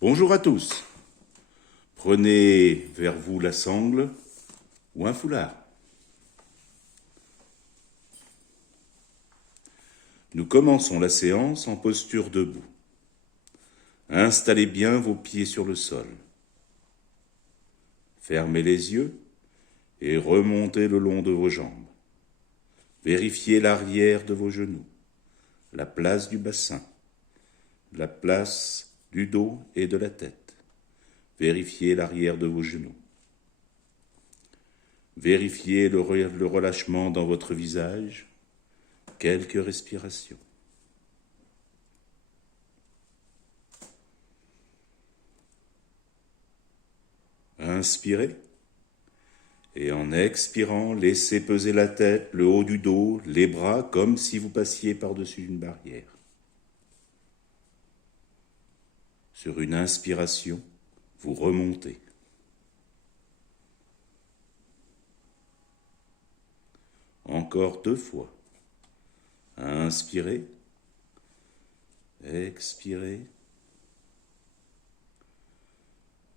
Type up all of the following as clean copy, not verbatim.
Bonjour à tous. Prenez vers vous la sangle ou un foulard. Nous commençons la séance en posture debout. Installez bien vos pieds sur le sol. Fermez les yeux et remontez le long de vos jambes. Vérifiez l'arrière de vos genoux, la place du bassin, la place du dos et de la tête. Vérifiez l'arrière de vos genoux. Vérifiez le relâchement dans votre visage. Quelques respirations. Inspirez. Et en expirant, laissez peser la tête, le haut du dos, les bras, comme si vous passiez par-dessus une barrière. Sur une inspiration, vous remontez. Encore 2 fois. Inspirez. Expirez.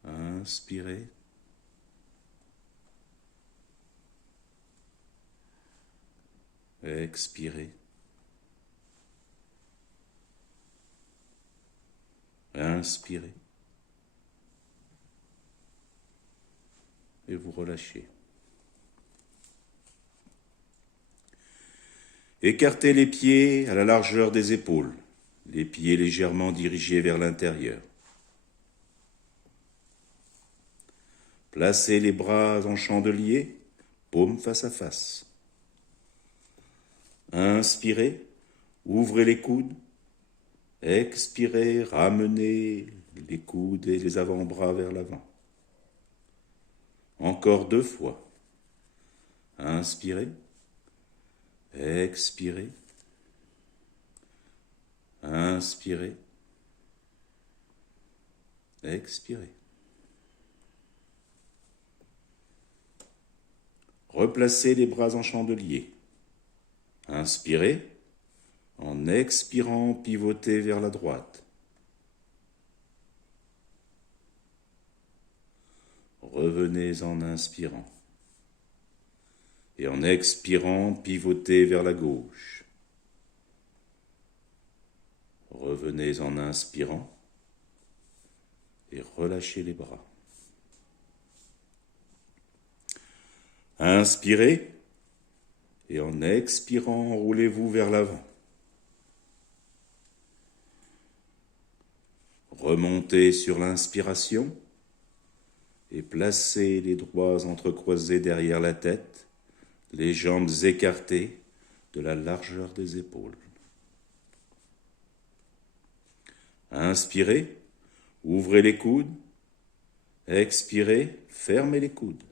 Inspirez. Expirez. Inspirez. Et vous relâchez. Écartez les pieds à la largeur des épaules, les pieds légèrement dirigés vers l'intérieur. Placez les bras en chandelier, paumes face à face. Inspirez, ouvrez les coudes. Expirez, ramenez les coudes et les avant-bras vers l'avant. Encore 2 fois. Inspirez. Expirez. Inspirez. Expirez. Replacez les bras en chandelier. Inspirez. En expirant, pivotez vers la droite. Revenez en inspirant. Et en expirant, pivotez vers la gauche. Revenez en inspirant et relâchez les bras. Inspirez et en expirant, enroulez-vous vers l'avant. Remontez sur l'inspiration et placez les doigts entrecroisés derrière la tête, les jambes écartées de la largeur des épaules. Inspirez, ouvrez les coudes. Expirez, fermez les coudes.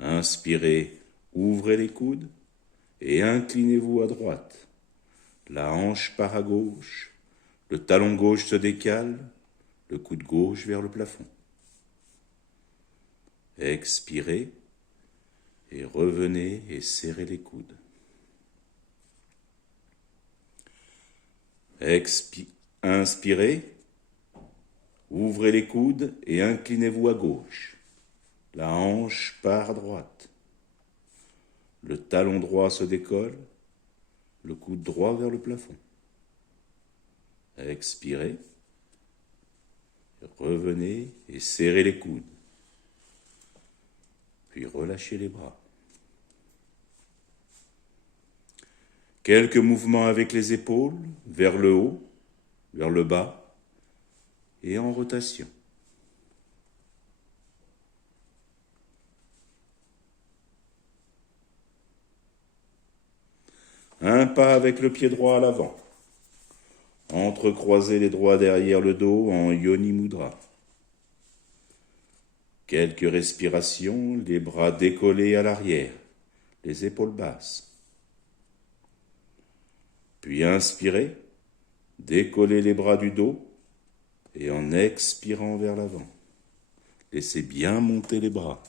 Inspirez, ouvrez les coudes et inclinez-vous à droite. La hanche part à gauche, le talon gauche se décale, le coude gauche vers le plafond. Expirez et revenez et serrez les coudes. Inspirez, ouvrez les coudes et inclinez-vous à gauche. La hanche part à droite. Le talon droit se décolle, le coude droit vers le plafond. Expirez, revenez et serrez les coudes. Puis relâchez les bras. Quelques mouvements avec les épaules, vers le haut, vers le bas et en rotation. Un pas avec le pied droit à l'avant. Entrecroisez les doigts derrière le dos en Yoni Mudra. Quelques respirations, les bras décollés à l'arrière, les épaules basses. Puis inspirez, décollez les bras du dos et en expirant vers l'avant, laissez bien monter les bras.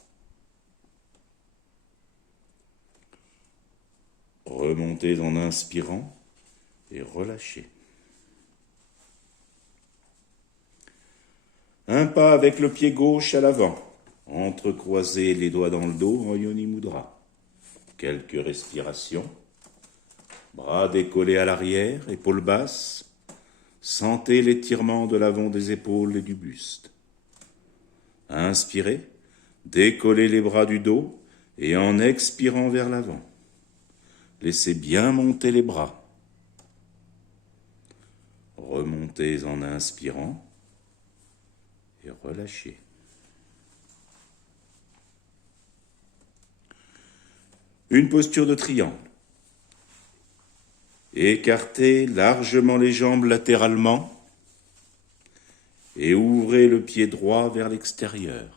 Remontez en inspirant et relâchez. Un pas avec le pied gauche à l'avant. Entrecroisez les doigts dans le dos en Yoni Mudra. Quelques respirations. Bras décollés à l'arrière, épaules basses. Sentez l'étirement de l'avant des épaules et du buste. Inspirez, décollez les bras du dos et en expirant vers l'avant. Laissez bien monter les bras. Remontez en inspirant et relâchez. Une posture de triangle. Écartez largement les jambes latéralement et ouvrez le pied droit vers l'extérieur.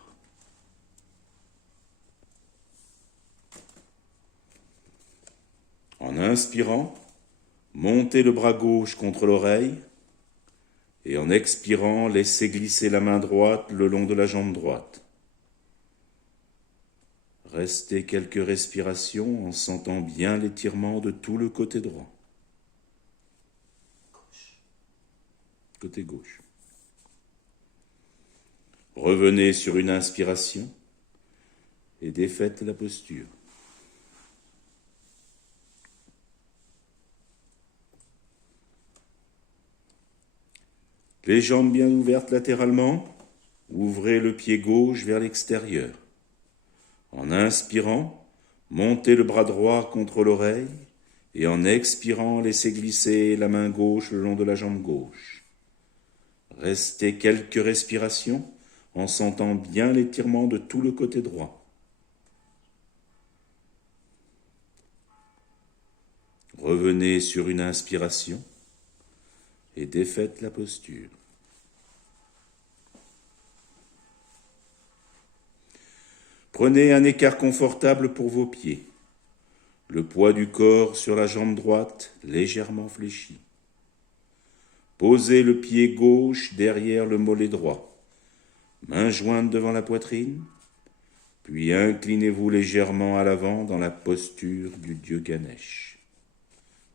En inspirant, montez le bras gauche contre l'oreille et en expirant, laissez glisser la main droite le long de la jambe droite. Restez quelques respirations en sentant bien l'étirement de tout le côté droit. Côté gauche. Revenez sur une inspiration et défaites la posture. Les jambes bien ouvertes latéralement, ouvrez le pied gauche vers l'extérieur. En inspirant, montez le bras droit contre l'oreille et en expirant, laissez glisser la main gauche le long de la jambe gauche. Restez quelques respirations en sentant bien l'étirement de tout le côté droit. Revenez sur une inspiration et défaites la posture. Prenez un écart confortable pour vos pieds. Le poids du corps sur la jambe droite légèrement fléchi. Posez le pied gauche derrière le mollet droit. Mains jointes devant la poitrine, puis inclinez-vous légèrement à l'avant dans la posture du dieu Ganesh.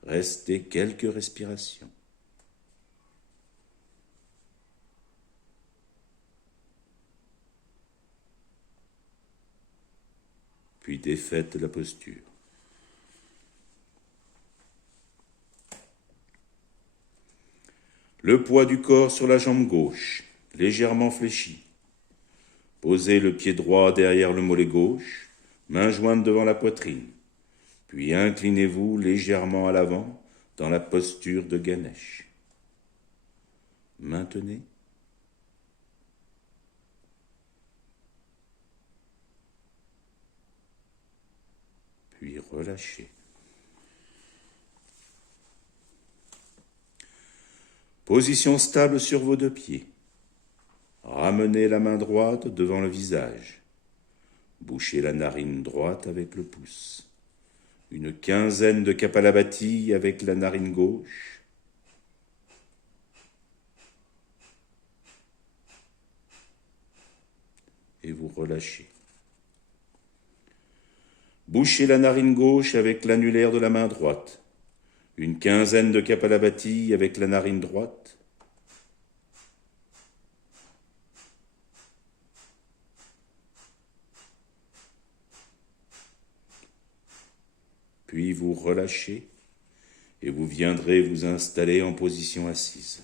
Restez quelques respirations. Puis défaites la posture. Le poids du corps sur la jambe gauche, légèrement fléchi. Posez le pied droit derrière le mollet gauche, mains jointes devant la poitrine. Puis inclinez-vous légèrement à l'avant dans la posture de Ganesh. Maintenez. Puis relâchez. Position stable sur vos deux pieds. Ramenez la main droite devant le visage. Bouchez la narine droite avec le pouce. Une quinzaine de Kapalabhati avec la narine gauche. Et vous relâchez. Bouchez la narine gauche avec l'annulaire de la main droite. Une quinzaine de Kapalabhati avec la narine droite. Puis vous relâchez et vous viendrez vous installer en position assise.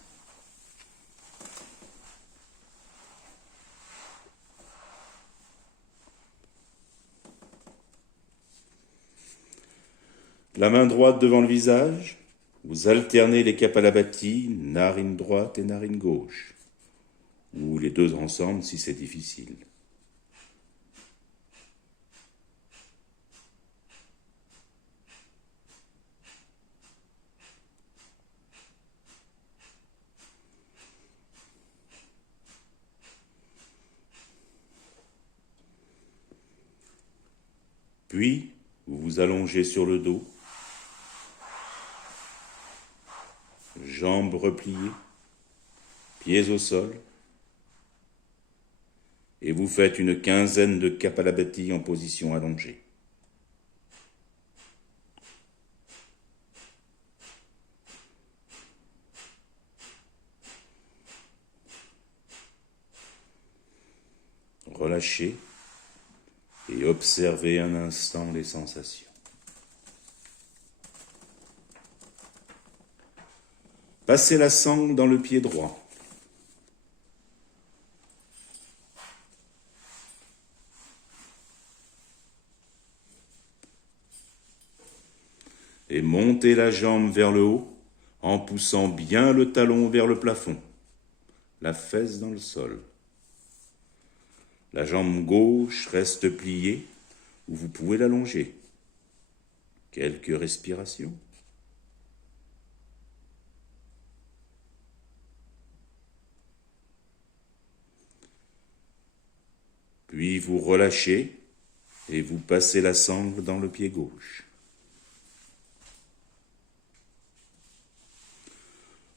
La main droite devant le visage, vous alternez les Kapalabhati, narine droite et narine gauche, ou les deux ensemble si c'est difficile. Puis, vous vous allongez sur le dos, jambes repliées, pieds au sol, et vous faites une quinzaine de Kapalabhati en position allongée. relâchez et observez un instant les sensations. Passez la sangle dans le pied droit. Et montez la jambe vers le haut en poussant bien le talon vers le plafond, la fesse dans le sol. La jambe gauche reste pliée ou vous pouvez l'allonger. Quelques respirations. Puis vous relâchez et vous passez la sangle dans le pied gauche.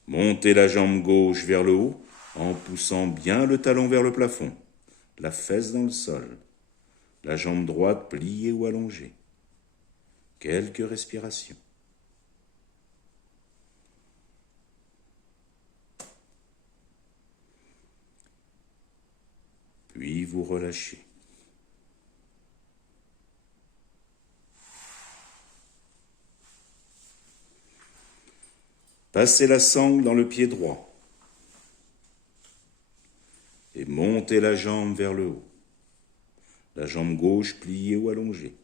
Montez la jambe gauche vers le haut en poussant bien le talon vers le plafond, la fesse dans le sol. La jambe droite pliée ou allongée. Quelques respirations. Puis vous relâchez. Passez la sangle dans le pied droit et montez la jambe vers le haut. La jambe gauche pliée ou allongée.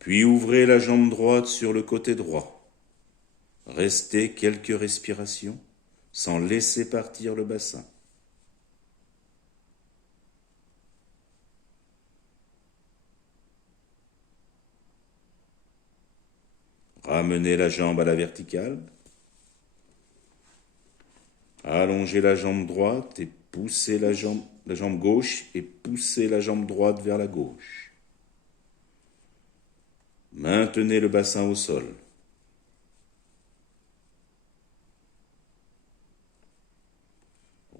Puis ouvrez la jambe droite sur le côté droit. Restez quelques respirations sans laisser partir le bassin. Ramenez la jambe à la verticale. Allongez la jambe droite et poussez la jambe gauche et poussez la jambe droite vers la gauche. Maintenez le bassin au sol.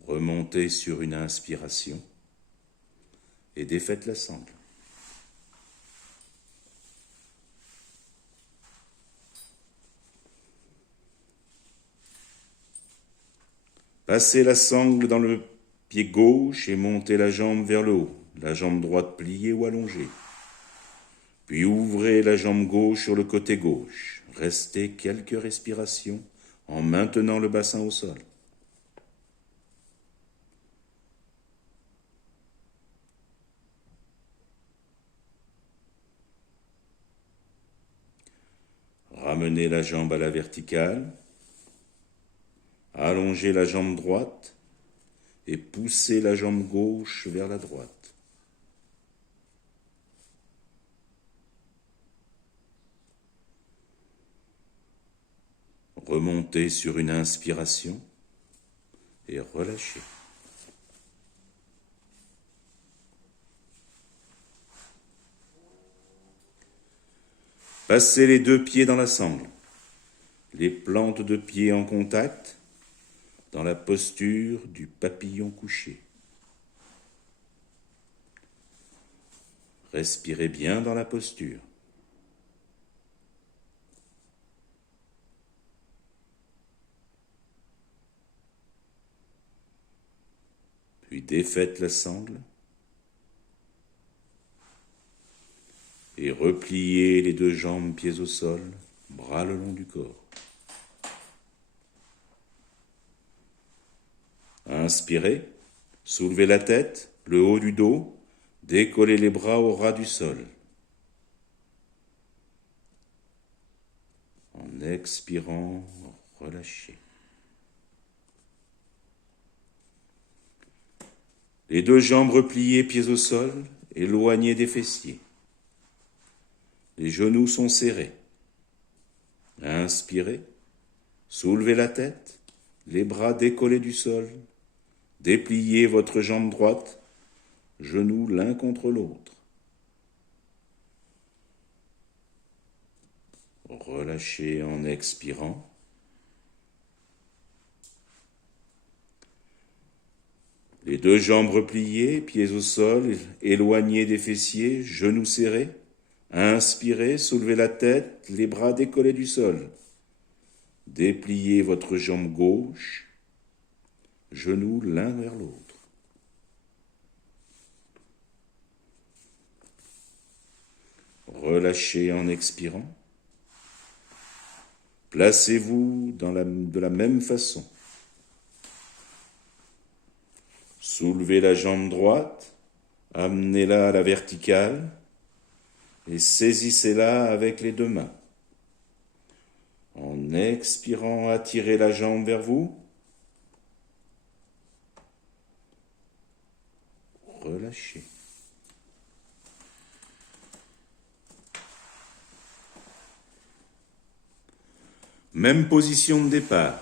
Remontez sur une inspiration et défaites la sangle. Passez la sangle dans le pied gauche et montez la jambe vers le haut, la jambe droite pliée ou allongée. Puis ouvrez la jambe gauche sur le côté gauche. Restez quelques respirations en maintenant le bassin au sol. Ramenez la jambe à la verticale. Allongez la jambe droite et poussez la jambe gauche vers la droite. Remontez sur une inspiration et relâchez. Passez les deux pieds dans la sangle, les plantes de pied en contact, dans la posture du papillon couché. Respirez bien dans la posture. Puis défaites la sangle et repliez les deux jambes pieds au sol, bras le long du corps. Inspirez, soulevez la tête, le haut du dos, décollez les bras au ras du sol. En expirant, relâchez. Les deux jambes repliées, pieds au sol, éloignées des fessiers. Les genoux sont serrés. Inspirez, soulevez la tête, les bras décollés du sol. Dépliez votre jambe droite, genoux l'un contre l'autre. Relâchez en expirant. Les deux jambes repliées, pieds au sol, éloignés des fessiers, genoux serrés. Inspirez, soulevez la tête, les bras décollés du sol. Dépliez votre jambe gauche, genoux l'un vers l'autre. Relâchez en expirant. Placez-vous de la même façon. Soulevez la jambe droite, amenez-la à la verticale et saisissez-la avec les deux mains. En expirant, attirez la jambe vers vous. Relâchez. Même position de départ.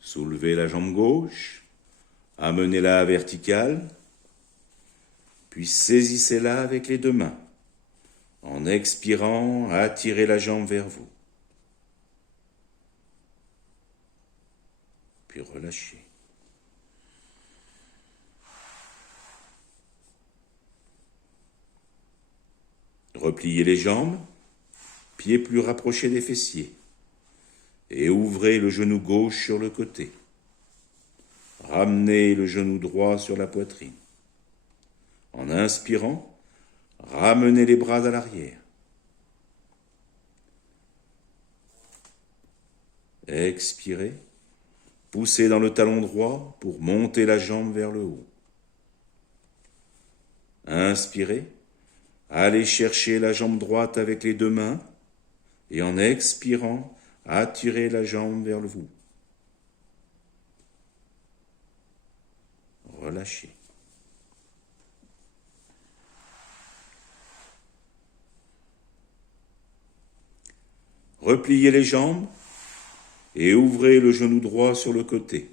Soulevez la jambe gauche, amenez-la à verticale, puis saisissez-la avec les deux mains. En expirant, attirez la jambe vers vous. Puis relâchez. Repliez les jambes, pieds plus rapprochés des fessiers, et ouvrez le genou gauche sur le côté. Ramenez le genou droit sur la poitrine. En inspirant, ramenez les bras à l'arrière. Expirez, poussez dans le talon droit pour monter la jambe vers le haut. Inspirez, allez chercher la jambe droite avec les deux mains et en expirant, attirez la jambe vers le vous. Relâchez. Repliez les jambes et ouvrez le genou droit sur le côté.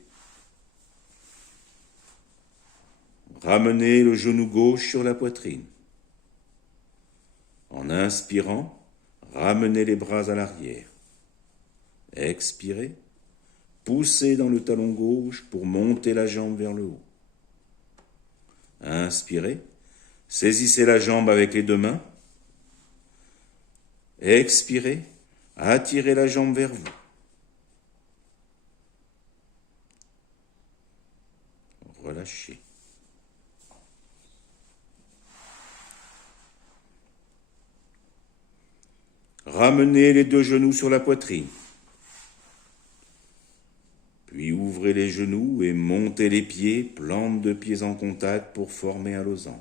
Ramenez le genou gauche sur la poitrine. En inspirant, ramenez les bras à l'arrière. Expirez, poussez dans le talon gauche pour monter la jambe vers le haut. Inspirez, saisissez la jambe avec les deux mains. Expirez, attirez la jambe vers vous. Relâchez. Ramenez les deux genoux sur la poitrine. Puis ouvrez les genoux et montez les pieds, plante de pieds en contact pour former un losange.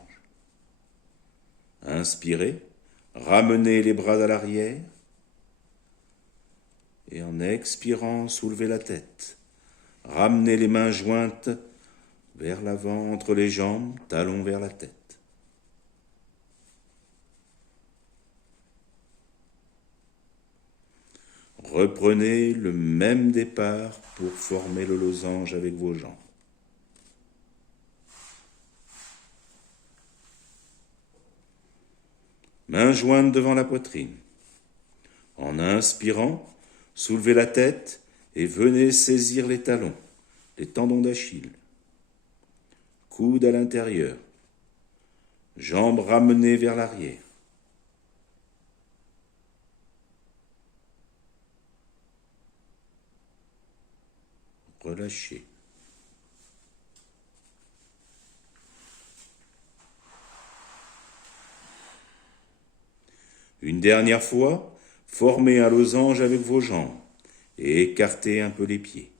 Inspirez, ramenez les bras à l'arrière. Et en expirant, soulevez la tête. Ramenez les mains jointes vers l'avant entre les jambes, talons vers la tête. Reprenez le même départ pour former le losange avec vos jambes. Mains jointes devant la poitrine. En inspirant, soulevez la tête et venez saisir les talons, les tendons d'Achille. Coude à l'intérieur. Jambes ramenées vers l'arrière. Relâchez. Une dernière fois, formez un losange avec vos jambes et écartez un peu les pieds.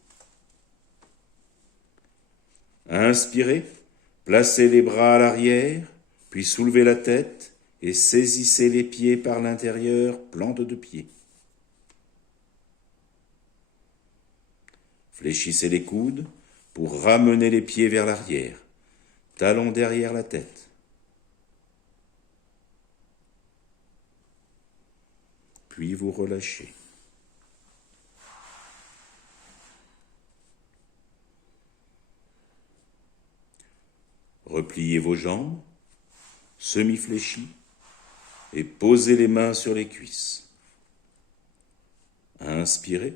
Inspirez, placez les bras à l'arrière, puis soulevez la tête et saisissez les pieds par l'intérieur, plante de pied. Fléchissez les coudes pour ramener les pieds vers l'arrière, talons derrière la tête. Puis vous relâchez. Repliez vos jambes, semi-fléchies, et posez les mains sur les cuisses. Inspirez.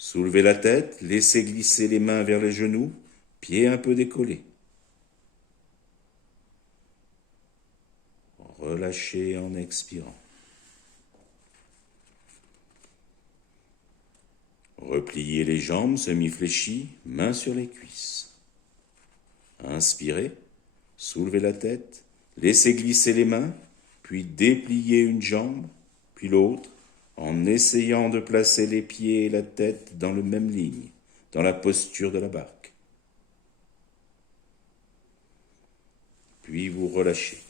Soulevez la tête, laissez glisser les mains vers les genoux, pieds un peu décollés. Relâchez en expirant. Repliez les jambes semi-fléchies, mains sur les cuisses. Inspirez, soulevez la tête, laissez glisser les mains, puis dépliez une jambe, puis l'autre, en essayant de placer les pieds et la tête dans la même ligne, dans la posture de la barque. Puis vous relâchez.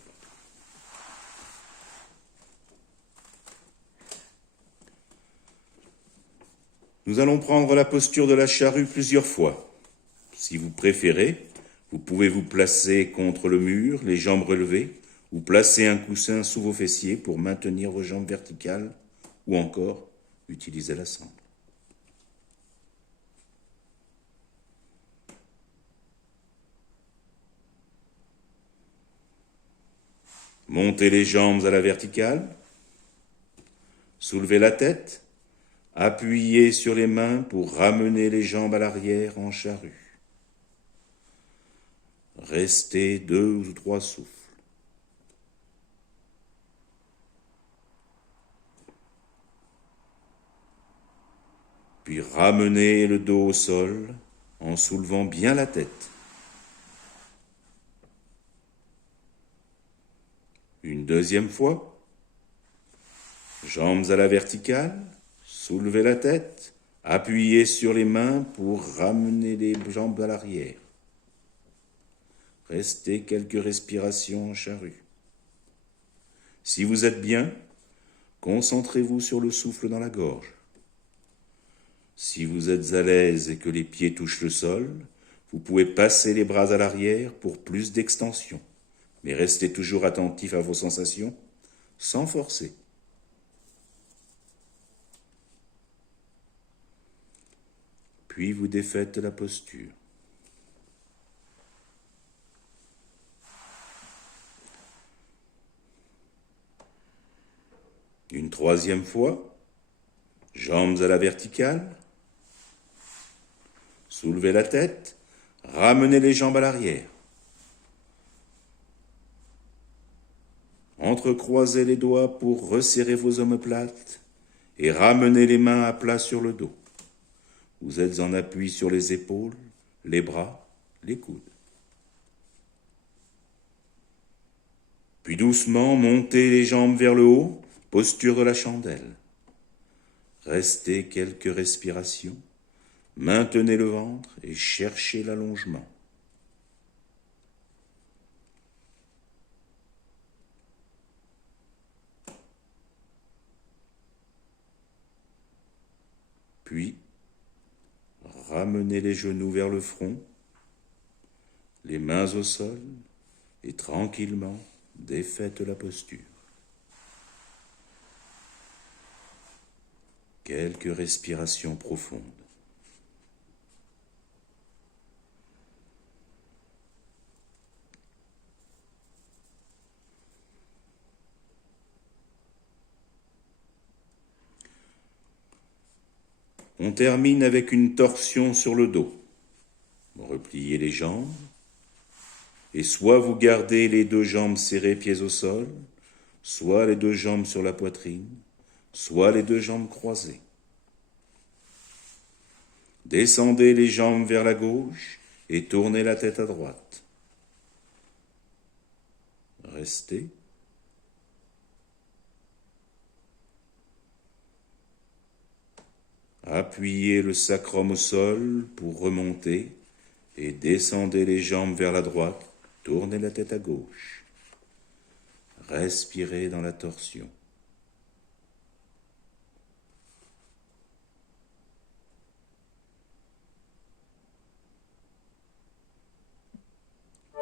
Nous allons prendre la posture de la charrue plusieurs fois. Si vous préférez, vous pouvez vous placer contre le mur, les jambes relevées, ou placer un coussin sous vos fessiers pour maintenir vos jambes verticales, ou encore utiliser la sangle. Montez les jambes à la verticale, soulevez la tête, appuyez sur les mains pour ramener les jambes à l'arrière en charrue. Restez 2 ou 3 souffles. Puis ramenez le dos au sol en soulevant bien la tête. Une deuxième fois, jambes à la verticale, soulevez la tête, appuyez sur les mains pour ramener les jambes à l'arrière. Restez quelques respirations en charrue. Si vous êtes bien, concentrez-vous sur le souffle dans la gorge. Si vous êtes à l'aise et que les pieds touchent le sol, vous pouvez passer les bras à l'arrière pour plus d'extension, mais restez toujours attentif à vos sensations, sans forcer. Puis vous défaites la posture. Une troisième fois, jambes à la verticale, soulevez la tête, ramenez les jambes à l'arrière. Entrecroisez les doigts pour resserrer vos omoplates et ramenez les mains à plat sur le dos. Vous êtes en appui sur les épaules, les bras, les coudes. Puis doucement, montez les jambes vers le haut, posture de la chandelle. Restez quelques respirations, maintenez le ventre et cherchez l'allongement. Puis, ramenez les genoux vers le front, les mains au sol et tranquillement défaites la posture. Quelques respirations profondes. On termine avec une torsion sur le dos. Repliez les jambes et soit vous gardez les 2 jambes serrées pieds au sol, soit les 2 jambes sur la poitrine, soit les 2 jambes croisées. Descendez les jambes vers la gauche et tournez la tête à droite. Restez. Appuyez le sacrum au sol pour remonter et descendez les jambes vers la droite, tournez la tête à gauche. Respirez dans la torsion.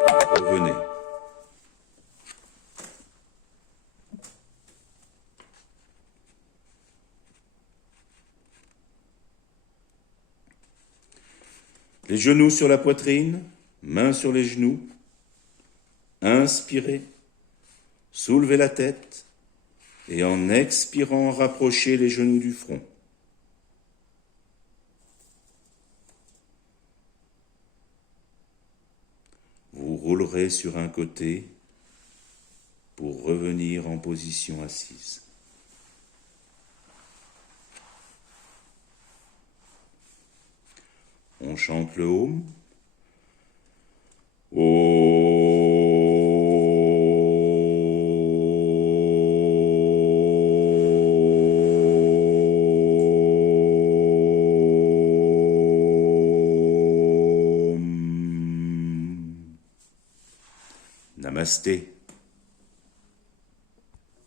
Revenez. Les genoux sur la poitrine, mains sur les genoux. Inspirez, soulevez la tête et en expirant, rapprochez les genoux du front. Vous roulerez sur un côté pour revenir en position assise. On chante le home. Oh. Namasté.